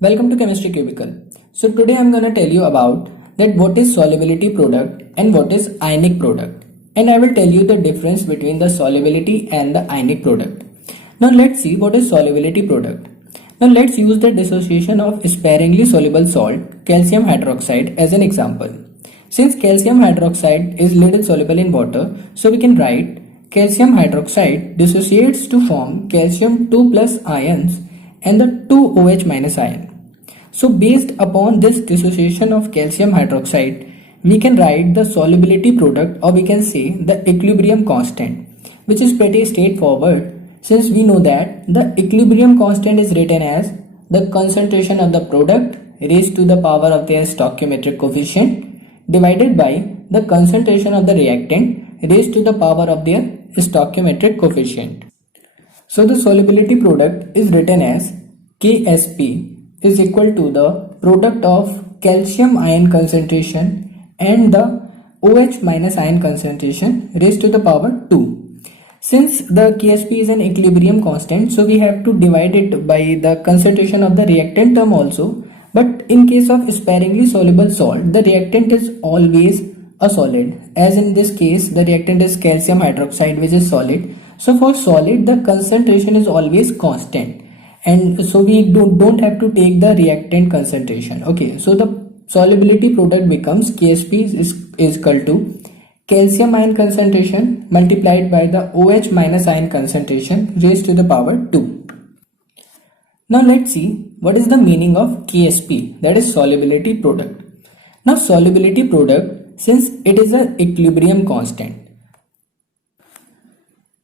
Welcome to Chemistrycubicle. So today I'm going to tell you about that what is solubility product and what is ionic product, and I will tell you the difference between the solubility and the ionic product. Now let's see what is solubility product. Now let's use the dissociation of sparingly soluble salt calcium hydroxide as an example. Since calcium hydroxide is little soluble in water, so we can write calcium hydroxide dissociates to form calcium 2 plus ions and the 2OH minus ion. So based upon this dissociation of calcium hydroxide, we can write the solubility product, or we can say the equilibrium constant, which is pretty straightforward since we know that the equilibrium constant is written as the concentration of the product raised to the power of their stoichiometric coefficient divided by the concentration of the reactant raised to the power of their stoichiometric coefficient. So the solubility product is written as Ksp is equal to the product of calcium ion concentration and the OH minus ion concentration raised to the power 2. Since the Ksp is an equilibrium constant, so we have to divide it by the concentration of the reactant term also. But in case of sparingly soluble salt, the reactant is always a solid. As in this case, the reactant is calcium hydroxide, which is solid. So for solid, the concentration is always constant. And so we don't have to take the reactant concentration. Okay, so the solubility product becomes Ksp is equal to calcium ion concentration multiplied by the OH minus ion concentration raised to the power 2. Now let's see what is the meaning of Ksp, that is solubility product. Now solubility product, since it is an equilibrium constant,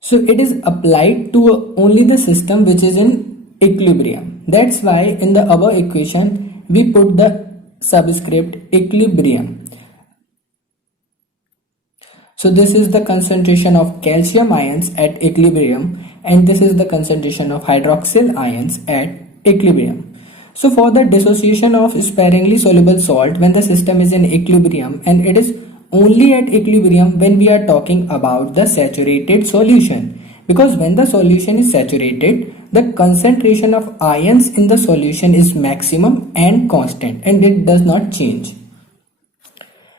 so it is applied to only the system which is in equilibrium. That's why in the above equation we put the subscript equilibrium. So this is the concentration of calcium ions at equilibrium, and this is the concentration of hydroxyl ions at equilibrium. So for the dissociation of sparingly soluble salt when the system is in equilibrium, and it is only at equilibrium when we are talking about the saturated solution, because when the solution is saturated, the concentration of ions in the solution is maximum and constant, and it does not change.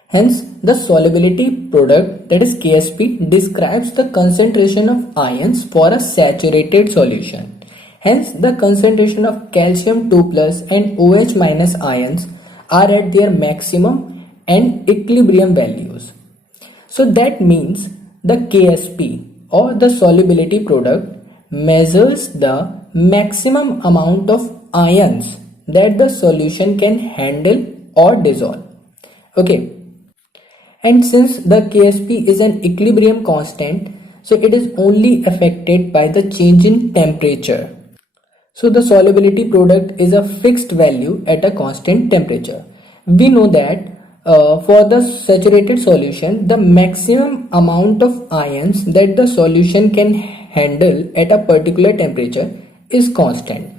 Hence, the solubility product, that is Ksp, describes the concentration of ions for a saturated solution. Hence, the concentration of calcium 2 plus and OH minus ions are at their maximum and equilibrium values. So that means the Ksp, or the solubility product, measures the maximum amount of ions that the solution can handle or dissolve. Okay. And since the Ksp is an equilibrium constant, so it is only affected by the change in temperature. So the solubility product is a fixed value at a constant temperature. We know that for the saturated solution, the maximum amount of ions that the solution can handle at a particular temperature is constant.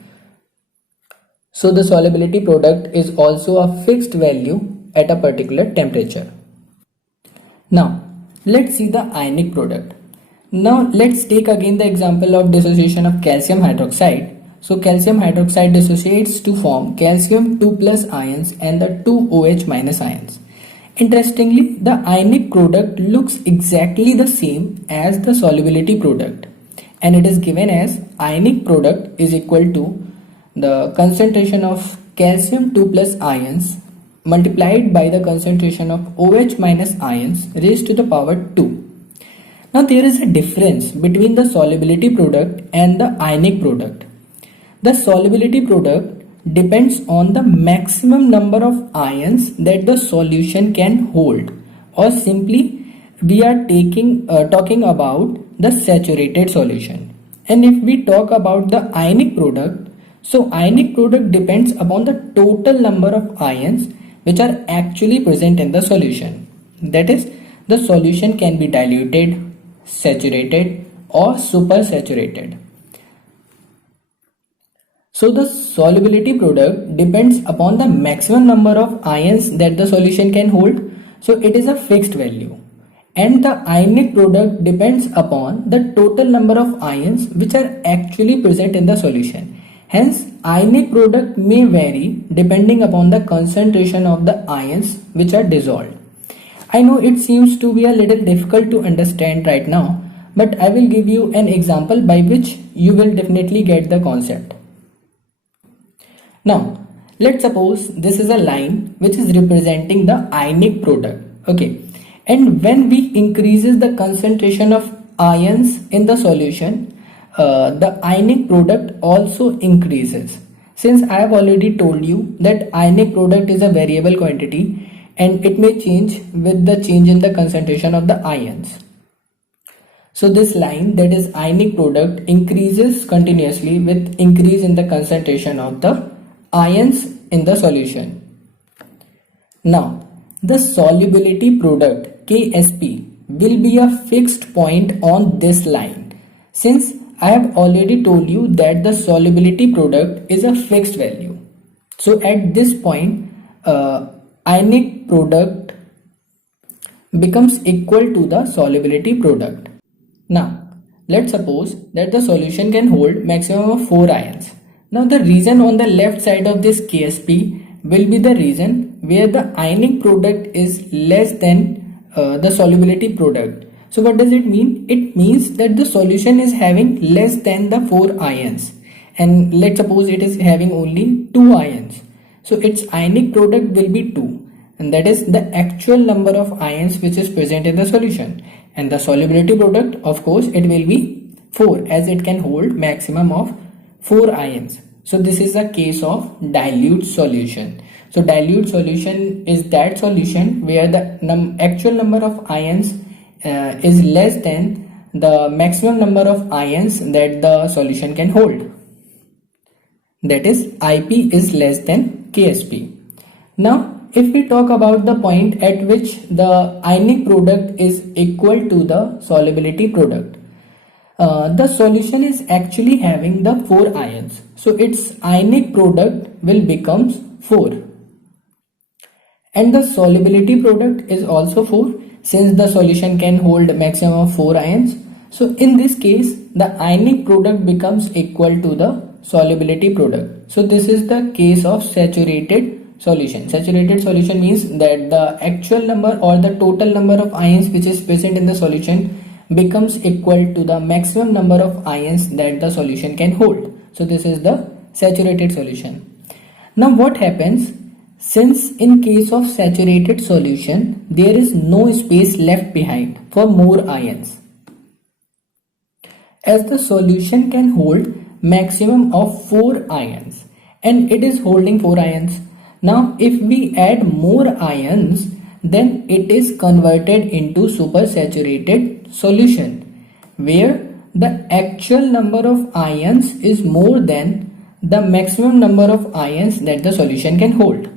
So the solubility product is also a fixed value at a particular temperature. Now let's see the ionic product. Now let's take again the example of dissociation of calcium hydroxide. So calcium hydroxide dissociates to form calcium 2 plus ions and the 2OH minus ions. Interestingly, the ionic product looks exactly the same as the solubility product, and it is given as ionic product is equal to the concentration of calcium 2 plus ions multiplied by the concentration of OH minus ions raised to the power 2. Now there is a difference between the solubility product and the ionic product. The solubility product depends on the maximum number of ions that the solution can hold, or simply we are talking about the saturated solution. And if we talk about the ionic product, so ionic product depends upon the total number of ions which are actually present in the solution. That is, the solution can be diluted, saturated, or supersaturated. So the solubility product depends upon the maximum number of ions that the solution can hold, so it is a fixed value. And the ionic product depends upon the total number of ions which are actually present in the solution. Hence, ionic product may vary depending upon the concentration of the ions which are dissolved. I know it seems to be a little difficult to understand right now, but I will give you an example by which you will definitely get the concept. Now, let's suppose this is a line which is representing the ionic product. Okay, and when we increases the concentration of ions in the solution, the ionic product also increases. Since I have already told you that ionic product is a variable quantity and it may change with the change in the concentration of the ions. So this line, that is ionic product, increases continuously with increase in the concentration of the ions in the solution. Now, the solubility product Ksp will be a fixed point on this line, since I have already told you that the solubility product is a fixed value. So at this point, ionic product becomes equal to the solubility product. Now, let's suppose that the solution can hold maximum of 4 ions. Now the region on the left side of this Ksp will be the region where the ionic product is less than the solubility product. So what does it mean? It means that the solution is having less than the 4 ions, and let's suppose it is having only 2 ions. So its ionic product will be 2, and that is the actual number of ions which is present in the solution. And the solubility product, of course, it will be 4, as it can hold maximum of 4 ions. So this is a case of dilute solution. So dilute solution is that solution where the actual number of ions is less than the maximum number of ions that the solution can hold. That is, IP is less than Ksp. Now, if we talk about the point at which the ionic product is equal to the solubility product, the solution is actually having the 4 ions. So its ionic product will becomes 4. And the solubility product is also 4, since the solution can hold maximum of 4 ions. So in this case, the ionic product becomes equal to the solubility product. So this is the case of saturated solution. Saturated solution means that the actual number or the total number of ions which is present in the solution becomes equal to the maximum number of ions that the solution can hold. So this is the saturated solution. Now what happens? Since in case of saturated solution, there is no space left behind for more ions, as the solution can hold maximum of 4 ions and it is holding 4 ions. Now if we add more ions, then it is converted into supersaturated solution, where the actual number of ions is more than the maximum number of ions that the solution can hold.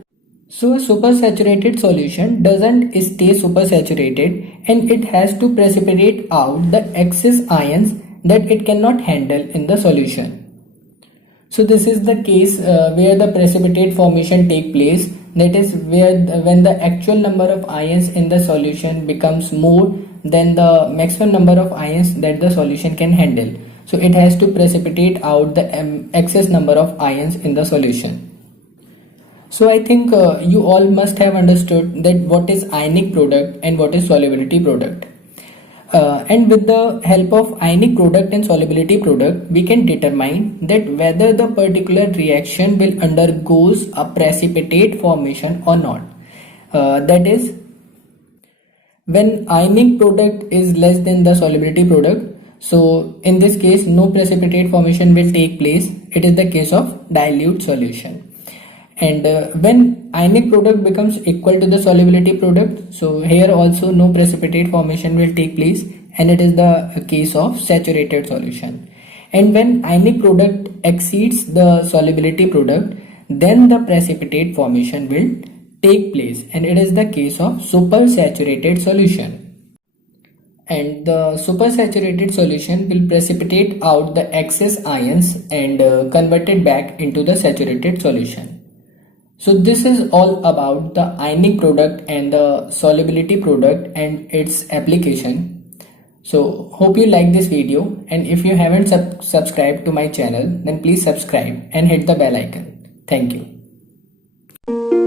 So a supersaturated solution doesn't stay supersaturated, and it has to precipitate out the excess ions that it cannot handle in the solution. So this is the case where the precipitate formation take place, that is where when the actual number of ions in the solution becomes more than the maximum number of ions that the solution can handle. So it has to precipitate out the excess number of ions in the solution. So I think you all must have understood that what is ionic product and what is solubility product. And with the help of ionic product and solubility product, we can determine that whether the particular reaction will undergoes a precipitate formation or not. That is, when ionic product is less than the solubility product, so in this case no precipitate formation will take place. It is the case of dilute solution. And when ionic product becomes equal to the solubility product, so here also no precipitate formation will take place, and it is the case of saturated solution. And when ionic product exceeds the solubility product, then the precipitate formation will take place, and it is the case of supersaturated solution. And the supersaturated solution will precipitate out the excess ions and convert it back into the saturated solution. So this is all about the ionic product and the solubility product and its application. So hope you like this video, and if you haven't subscribed to my channel, then please subscribe and hit the bell icon. Thank you.